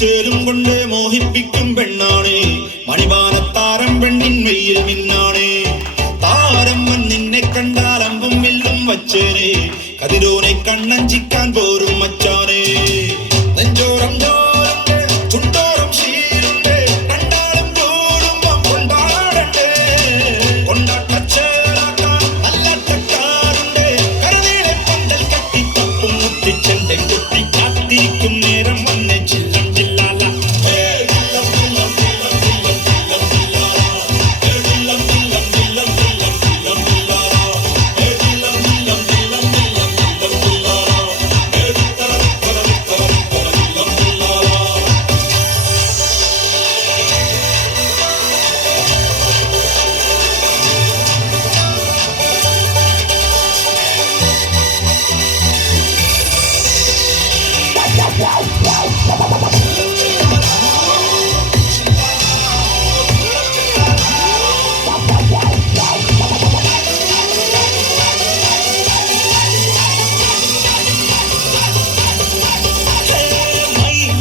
മണിച്ചേലും കൊണ്ട് മോഹിപ്പിക്കും പെണ്ണാണേ, മണിവാനത്താരം പെണ്ണിൻ വെയിൽ മിന്നാണേ. താരമ്മൻ നിന്നെ കണ്ടാൽ അമ്പും വില്ലും വച്ചേനെ, കതിരോനെ കണ്ണഞ്ചിക്കാൻ പോരും മച്ചാനെ. നെഞ്ചോരം ജോലുണ്ട്, ചുണ്ടോരം ശീലുണ്ട്, രണ്ടാളും കൂടുമ്പം കൊണ്ടാടണ്ടേ. കൊണ്ടാട്ടച്ചേലാക്കാൻ നല്ലാട്ടക്കാരുണ്ട്, കരനീളെ പന്തൽ കെട്ടി തപ്പും മുട്ടിച്ചെന്റെ കുട്ടി കാത്തിരിക്കും നേരം വന്നെ ചില്ലം ചില്ലാല.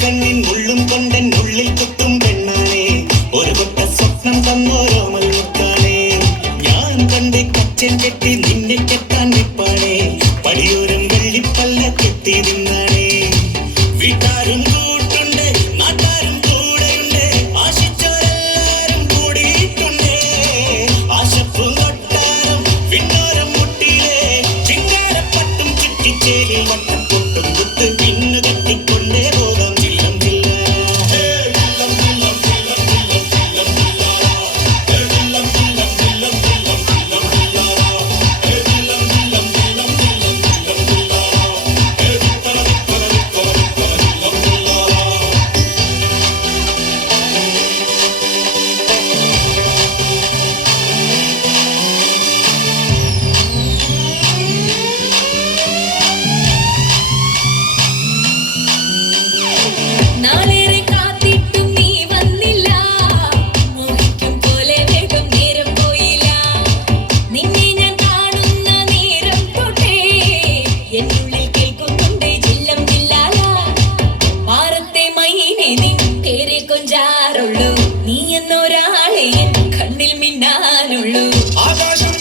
കണ്ണിൻ ഉള്ളും കൊണ്ടൻ ഉള്ളിൽ കുത്തും പെണ്ണാണേ, ഒരു കൊട്ട സ്വപ്നം തന്നോരോ മൽമുത്താണേ. ഞാൻ കണ്ട് കച്ചൻ കെട്ടി നിന്നെ കെട്ടാൻ നിപ്പാണേ, പടിയോരം വെള്ളിപ്പല്ല കെട്ടി നിന്നാണേ. വീട്ടാരും കൂട്ടുണ്ട്, നാട്ടാരും കൂടെയുണ്ട്, ആശിച്ചോരെല്ലാരും കൂടിയിട്ടുണ്ട്. ആശപ്പും കൊട്ടാരം പിന്നോരം മുട്ടിയിലെ ചിങ്കാരപ്പട്ടും ചുറ്റിച്ചേരിൽ വട്ടപ്പൊട്ടും കുത്ത് പിന്നു കെട്ടിക്കൊണ്ടേ പോകാം ചില്ലം ചില്ല. നാളേറെ കാത്തിട്ടും നീ വന്നില്ല, മോഹിക്കും പോലെ വേഗം നേരം പോയില്ല. നിന്നെ ഞാൻ കാണുന്ന നേരം തൊട്ടേ എന്നുള്ളിൽ കേൾക്കുന്നുണ്ട് ജില്ലം ജില്ലാല. പാറത്തെ മൈനെ നിൻ പേരെ കൊഞ്ചാറുള്ളൂ, നീ എന്നൊരാളെ എൻ കണ്ണിൽ മിന്നാനുള്ളൂ. ആകാശം